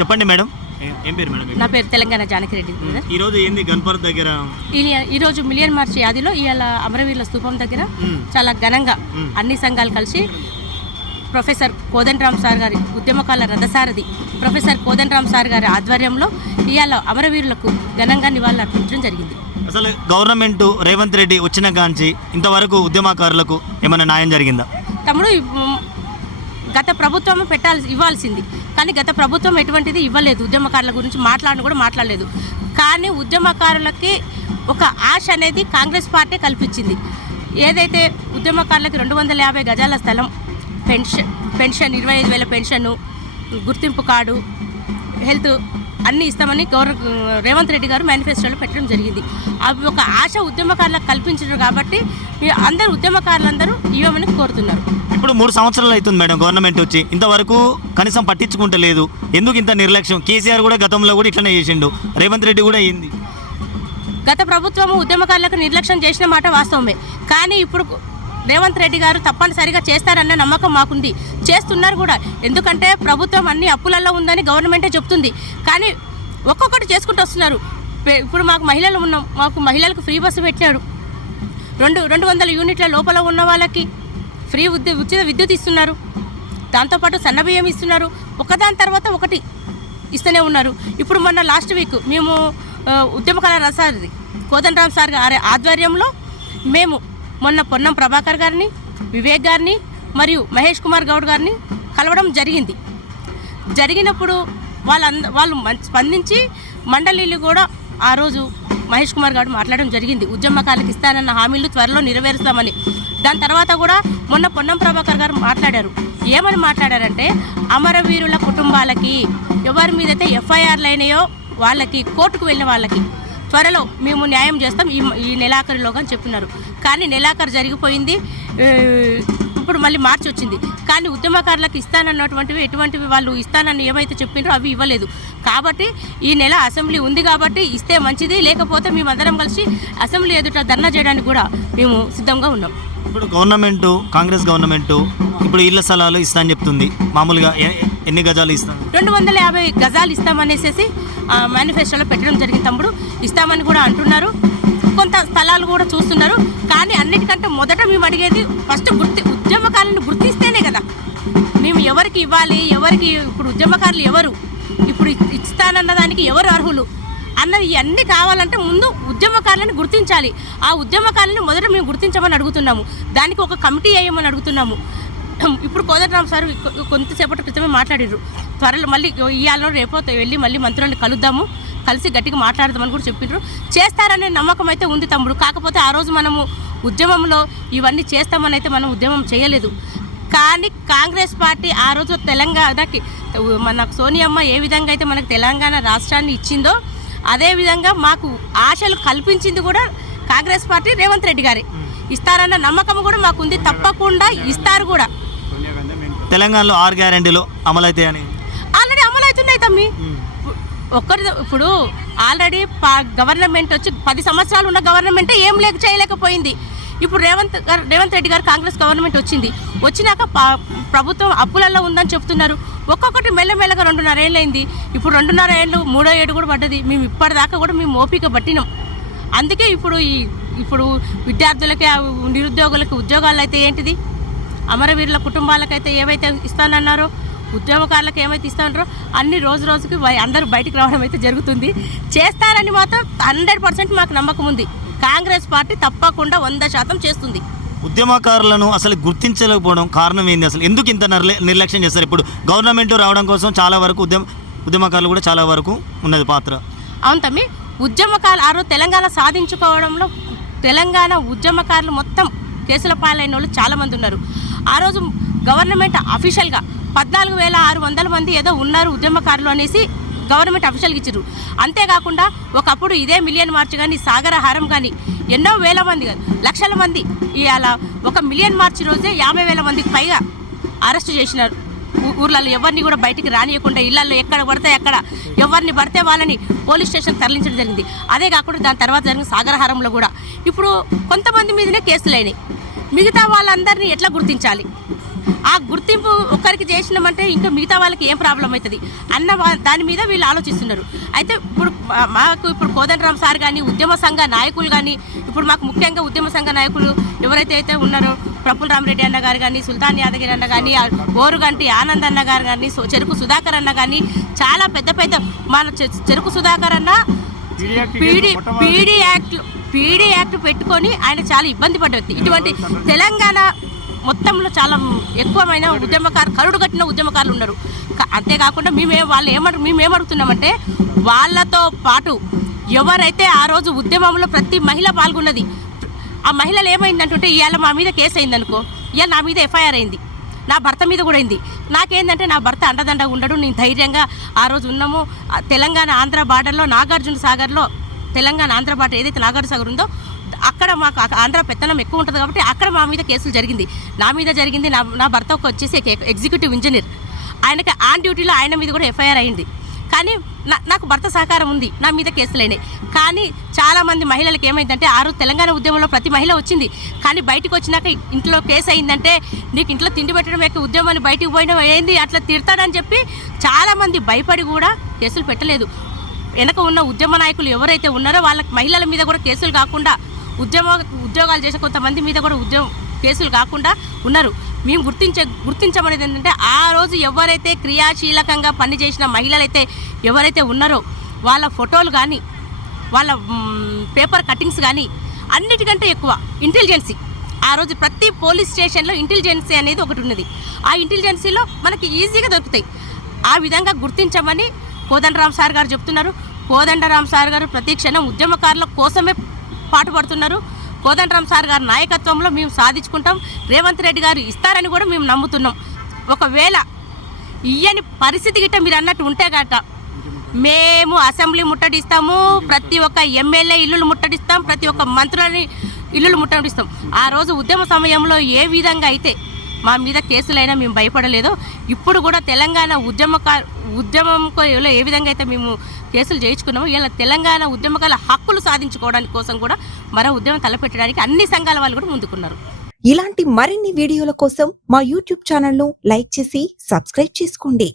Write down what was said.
చెప్పండి మేడం. ఏం పేరు మేడం? నా పేరు తెలంగాణ జానకిరెడ్డి. ఈ రోజు ఏంది గన్పర్ దగ్గర ఈరోజు మిలియన్ మార్చ్ యాదిలో ఇవాళ అమరవీరుల స్తూపం దగ్గర చాలా ఘనంగా అన్ని సంఘాలు కలిసి ప్రొఫెసర్ కోదండరామ్ సార్ గారి ఉద్యమకాల రథసారథి ప్రొఫెసర్ కోదండరామ్ సార్ గారి ఆధ్వర్యంలో ఇవాళ అమరవీరులకు ఘనంగా నివాళులు అర్పించడం జరిగింది. అసలు గవర్నమెంట్ రేవంత్ రెడ్డి వచ్చిన కాంచి ఇంతవరకు ఉద్యమకారులకు ఏమైనా న్యాయం జరిగిందా? తమ్ముడు, గత ప్రభుత్వం ఇవ్వాల్సింది, కానీ గత ప్రభుత్వం ఎటువంటిది ఇవ్వలేదు. ఉద్యమకారుల గురించి మాట్లాడలేదు. కానీ ఉద్యమకారులకి ఒక ఆశ అనేది కాంగ్రెస్ పార్టీ కల్పించింది. ఏదైతే ఉద్యమకారులకి 250 గజాల స్థలం, పెన్షన్ 25,000 పెన్షను, గుర్తింపు కార్డు, హెల్త్ అన్నీ ఇస్తామని రేవంత్ రెడ్డి గారు మేనిఫెస్టోలో పెట్టడం జరిగింది. అవి ఒక ఆశ ఉద్యమకారులకు కల్పించారు కాబట్టి అందరూ ఉద్యమకారులందరూ ఇవ్వమని కోరుతున్నారు. ఇప్పుడు 3 సంవత్సరాలు అవుతుంది మేడం గవర్నమెంట్ వచ్చి, ఇంతవరకు కనీసం పట్టించుకుంటలేదు. ఎందుకు ఇంత నిర్లక్ష్యం? కేసీఆర్ కూడా గతంలో కూడా ఇట్లనే చేసిండు, రేవంత్ రెడ్డి కూడా అయింది. గత ప్రభుత్వము ఉద్యమకారులకు నిర్లక్ష్యం చేసిన మాట వాస్తవమే, కానీ ఇప్పుడు రేవంత్ రెడ్డి గారు తప్పనిసరిగా చేస్తారన్న నమ్మకం మాకుంది. చేస్తున్నారు కూడా. ఎందుకంటే ప్రభుత్వం అన్ని అప్పులలో ఉందని గవర్నమెంటే చెప్తుంది, కానీ ఒక్కొక్కటి చేసుకుంటూ వస్తున్నారు. ఇప్పుడు మాకు మహిళలు ఉన్నాం, మాకు మహిళలకు ఫ్రీ బస్సు పెట్టాడు. 200 యూనిట్ల లోపల ఉన్న వాళ్ళకి ఫ్రీ ఉచిత విద్యుత్ ఇస్తున్నారు. దాంతోపాటు సన్నబియ్యం ఇస్తున్నారు. ఒకదాని తర్వాత ఒకటి ఇస్తూనే ఉన్నారు. ఇప్పుడు మొన్న లాస్ట్ వీక్ మేము ఉద్యమకాల రథసారథి కోదండరామ్ సార్ గారి ఆధ్వర్యంలో మేము మొన్న పొన్నం ప్రభాకర్ గారిని, వివేక్ గారిని మరియు మహేష్ కుమార్ గౌడ్ గారిని కలవడం జరిగినప్పుడు వాళ్ళు స్పందించి మండలిలు కూడా ఆ రోజు మహేష్ కుమార్ గౌడ్ మాట్లాడడం జరిగింది. ఉద్యమకారులకు ఇస్తానన్న హామీలు త్వరలో నెరవేరుస్తామని. దాని తర్వాత కూడా మొన్న పొన్నం ప్రభాకర్ గారు మాట్లాడారు. ఏమని మాట్లాడారంటే, అమరవీరుల కుటుంబాలకి ఎవరి మీదైతే ఎఫ్ఐఆర్లు అయినాయో వాళ్ళకి, కోర్టుకు వెళ్ళిన వాళ్ళకి త్వరలో మేము న్యాయం చేస్తాం ఈ నెలాఖరులోగా అని చెప్తున్నారు. కానీ నెలాఖరు జరిగిపోయింది. ఇప్పుడు మళ్ళీ మార్చి వచ్చింది. కానీ ఉద్యమకారులకు ఇస్తానన్నటువంటివి ఎటువంటివి వాళ్ళు ఇస్తానని ఏమైతే చెప్పిండ్రో అవి ఇవ్వలేదు. కాబట్టి ఈ నెల అసెంబ్లీ ఉంది కాబట్టి ఇస్తే మంచిది, లేకపోతే మేమందరం కలిసి అసెంబ్లీ ఎదుట ధర్నా చేయడానికి కూడా మేము సిద్ధంగా ఉన్నాం. ఇప్పుడు కాంగ్రెస్ గవర్నమెంట్ ఇప్పుడు ఇళ్ల స్థలాలు ఇస్తా అని చెప్తుంది. మామూలుగా ఎన్ని గజాలు ఇస్తాం? 250 గజాలు ఇస్తామనేసి మేనిఫెస్టోలో పెట్టడం జరిగింది. తమ్ముడు, ఇస్తామని కూడా అంటున్నారు. కొంత స్థలాలు కూడా చూస్తున్నారు. కానీ అన్నిటికంటే మొదట మేము అడిగేది ఫస్ట్ ఉద్యమకారులను గుర్తిస్తేనే కదా మేము ఎవరికి ఇవ్వాలి, ఇప్పుడు ఉద్యమకారులు ఎవరు, ఇప్పుడు ఇస్తానన్న దానికి ఎవరు అర్హులు అన్నది ఇవన్నీ కావాలంటే ముందు ఉద్యమకారులను గుర్తించాలి. ఆ ఉద్యమకారులను మొదట మేము గుర్తించమని అడుగుతున్నాము. దానికి ఒక కమిటీ వేయమని అడుగుతున్నాము. ఇప్పుడు కోదండరామ్ సార్ కొంతసేపటి క్రితమే మాట్లాడారు. త్వరలో మళ్ళీ ఇవాళ రేపో వెళ్ళి మళ్ళీ మంత్రులను కలిసి గట్టిగా మాట్లాడదామని కూడా చెప్పిండ్రు. చేస్తారనే నమ్మకం అయితే ఉంది తమ్ముడు. కాకపోతే ఆ రోజు మనము ఉద్యమంలో ఇవన్నీ చేస్తామని అయితే మనం ఉద్యమం చేయలేదు. కానీ కాంగ్రెస్ పార్టీ ఆ రోజు తెలంగాణకి మన సోనియమ్మ ఏ విధంగా అయితే మనకు తెలంగాణ రాష్ట్రాన్ని ఇచ్చిందో అదేవిధంగా మాకు ఆశలు కల్పించింది కూడా కాంగ్రెస్ పార్టీ, రేవంత్ రెడ్డి గారి. ఇస్తారన్న నమ్మకం కూడా మాకుంది. తప్పకుండా ఇస్తారు కూడా. తెలంగాణలో 6 గ్యారెంటీలు అమలవుతాయని ఆల్రెడీ అమలవుతున్నాయి తమ్మి. ఇప్పుడు ఆల్రెడీ గవర్నమెంట్ వచ్చి 10 సంవత్సరాలు ఉన్న గవర్నమెంటే ఏం చేయలేకపోయింది. ఇప్పుడు రేవంత్ రెడ్డి గారు కాంగ్రెస్ గవర్నమెంట్ వచ్చినాక ప్రభుత్వం అప్పులలో ఉందని చెప్తున్నారు. ఒక్కొక్కటి మెల్లమెల్లగా 2.5 ఏళ్ళు అయింది. ఇప్పుడు 2.5 ఏళ్ళు 3వ ఏడు కూడా పడ్డది. మేము ఇప్పటిదాకా కూడా మేము ఓపిక పట్టినాం. అందుకే ఇప్పుడు విద్యార్థులకి, నిరుద్యోగులకి ఉద్యోగాలు అయితే ఏంటిది, అమరవీరుల కుటుంబాలకైతే ఏవైతే ఇస్తానన్నారో, ఉద్యమకారులకు ఏమైతే ఇస్తానో అన్ని రోజుకి అందరూ బయటికి రావడం అయితే జరుగుతుంది. చేస్తారని మాత్రం 100% మాకు నమ్మకం ఉంది. కాంగ్రెస్ పార్టీ తప్పకుండా 100% చేస్తుంది. ఉద్యమకారులను అసలు గుర్తించలేకపోవడం కారణం ఏంది? అసలు ఎందుకు ఇంత నిర్లక్ష్యం చేస్తారు? ఇప్పుడు గవర్నమెంట్ రావడం కోసం చాలా వరకు ఉద్యమకారులు కూడా చాలా వరకు ఉన్నది పాత్ర. అవును తమ్మి. ఉద్యమకారులు ఆ రోజు తెలంగాణ సాధించుకోవడంలో తెలంగాణ ఉద్యమకారులు మొత్తం కేసుల పాలైన వాళ్ళు చాలామంది ఉన్నారు. ఆ రోజు గవర్నమెంట్ అఫీషియల్గా 14,600 మంది ఏదో ఉన్నారు ఉద్యమకారులు అనేసి గవర్నమెంట్ అఫీషియల్గా ఇచ్చారు. అంతేకాకుండా ఒకప్పుడు ఇదే మిలియన్ మార్చ్ కానీ, సాగరహారం కానీ ఎన్నో వేల మంది, లక్షల మంది ఇవాళ ఒక మిలియన్ మార్చ్ రోజే 50,000 మందికి పైగా అరెస్ట్ చేసినారు. ఊర్లలో ఎవరిని కూడా బయటికి రానియకుండా ఇళ్లలో ఎక్కడ పడితే అక్కడ ఎవరిని పడితే వాళ్ళని పోలీస్ స్టేషన్ తరలించడం జరిగింది. అదే కాకుండా దాని తర్వాత జరిగిన సాగరహారంలో కూడా ఇప్పుడు కొంతమంది మీదనే కేసులు అయినాయి. మిగతా వాళ్ళందరినీ ఎట్లా గుర్తించాలి? ఆ గుర్తింపు ఒక్కరికి చేసినామంటే ఇంకా మిగతా వాళ్ళకి ఏం ప్రాబ్లం అవుతుంది అన్న దాని మీద వీళ్ళు ఆలోచిస్తున్నారు. అయితే మాకు ఇప్పుడు కోదండరామ్ సార్ కానీ ఉద్యమ సంఘ నాయకులు కానీ ఇప్పుడు మాకు ముఖ్యంగా ఉద్యమ సంఘ నాయకులు ఎవరైతే ఉన్నారో ప్రఫుల్ రామరెడ్డి అన్న గారు కానీ, సుల్తాన్ యాదగిరి అన్న కానీ, ఓరుగంటి ఆనంద్ అన్న గారు కానీ, చెరుకు సుధాకర్ అన్న కానీ, చాలా పెద్ద మన చెరుకు సుధాకర్ అన్న పీడీ యాక్ట్ పెట్టుకొని ఆయన చాలా ఇబ్బంది పడ్డ వ్యక్తి. ఇటువంటి తెలంగాణ మొత్తంలో చాలా ఎక్కువమైన కరుడు కట్టిన ఉద్యమకారులు ఉన్నారు. అంతేకాకుండా మేమేమడుగుతున్నామంటే వాళ్ళతో పాటు ఎవరైతే ఆ రోజు ఉద్యమంలో ప్రతి మహిళ పాల్గొన్నది, ఆ మహిళలు ఏమైందంటుంటే ఇవాళ మా మీద కేసు అయిందనుకో, ఇవాళ నా మీద ఎఫ్ఐఆర్ అయింది, నా భర్త మీద కూడా అయింది. నాకేందంటే నా భర్త అండదండగా ఉండడు, నేను ధైర్యంగా ఆ రోజు ఉన్నాము. తెలంగాణ ఆంధ్ర బార్డర్లో నాగార్జున సాగర్లో తెలంగాణ ఆంధ్ర బార్డర్ ఏదైతే నాగార్జున సాగర్ ఉందో అక్కడ మాకు ఆంధ్ర పెత్తనం ఎక్కువ ఉంటుంది కాబట్టి అక్కడ మా మీద కేసులు జరిగింది. నా మీద జరిగింది. నా భర్త వచ్చేసి ఎగ్జిక్యూటివ్ ఇంజనీర్, ఆయనకి ఆన్ డ్యూటీలో ఆయన మీద కూడా ఎఫ్ఐఆర్ అయింది. కానీ నాకు భర్త సహకారం ఉంది, నా మీద కేసులైనాయి. కానీ చాలామంది మహిళలకు ఏమైందంటే ఆ రోజు తెలంగాణ ఉద్యమంలో ప్రతి మహిళ వచ్చింది, కానీ బయటకు వచ్చినాక ఇంట్లో కేసు అయిందంటే నీకు ఇంట్లో తిండి పెట్టడం యొక్క ఉద్యమాన్ని బయటకు పోయినా ఏంది అట్లా తిడతాడని చెప్పి చాలామంది భయపడి కూడా కేసులు పెట్టలేదు. వెనక ఉన్న ఉద్యమ నాయకులు ఎవరైతే ఉన్నారో వాళ్ళకి మహిళల మీద కూడా కేసులు కాకుండా ఉద్యోగాలు చేసే కొంతమంది మీద కూడా కేసులు కాకుండా ఉన్నారు. మేము గుర్తించమనేది ఏంటంటే ఆ రోజు ఎవరైతే క్రియాశీలకంగా పనిచేసిన మహిళలైతే ఎవరైతే ఉన్నారో వాళ్ళ ఫోటోలు కానీ వాళ్ళ పేపర్ కటింగ్స్ కానీ అన్నిటికంటే ఎక్కువ ఇంటెలిజెన్సీ. ఆ రోజు ప్రతి పోలీస్ స్టేషన్లో ఇంటెలిజెన్సీ అనేది ఒకటి ఉన్నది. ఆ ఇంటెలిజెన్సీలో మనకి ఈజీగా దొరుకుతాయి. ఆ విధంగా గుర్తించమని కోదండరామ్ సార్ గారు చెప్తున్నారు. కోదండరామ్ సార్ గారు ప్రతి క్షణం ఉద్యమకారుల కోసమే పాటుపడుతున్నారు. కోదండరామ్ సార్ గారి నాయకత్వంలో మేము సాధించుకుంటాం. రేవంత్ రెడ్డి గారు ఇస్తారని కూడా మేము నమ్ముతున్నాం. ఒకవేళ ఇయ్యని పరిస్థితి గిట్ట మీరు అన్నట్టు ఉంటే గట మేము అసెంబ్లీ ముట్టడిస్తాము, ప్రతి ఒక్క ఎమ్మెల్యే ఇల్లులు ముట్టడిస్తాం, ప్రతి ఒక్క మంత్రులని ఇల్లులు ముట్టడిస్తాం. ఆ రోజు ఉద్యమ సమయంలో ఏ విధంగా అయితే మా మీద కేసులైనా మేము భయపడలేదు, ఇప్పుడు కూడా తెలంగాణ ఉద్యమంలో ఏ విధంగా అయితే మేము కేసులు చేయించుకున్నామో ఇలా తెలంగాణ ఉద్యమకాల హక్కులు సాధించుకోవడానికి కోసం కూడా మరో ఉద్యమం తలపెట్టడానికి అన్ని సంఘాల వాళ్ళు కూడా ముందుకున్నారు. ఇలాంటి మరిన్ని వీడియోల కోసం మా యూట్యూబ్ ఛానల్ను లైక్ చేసి సబ్స్క్రైబ్ చేసుకోండి.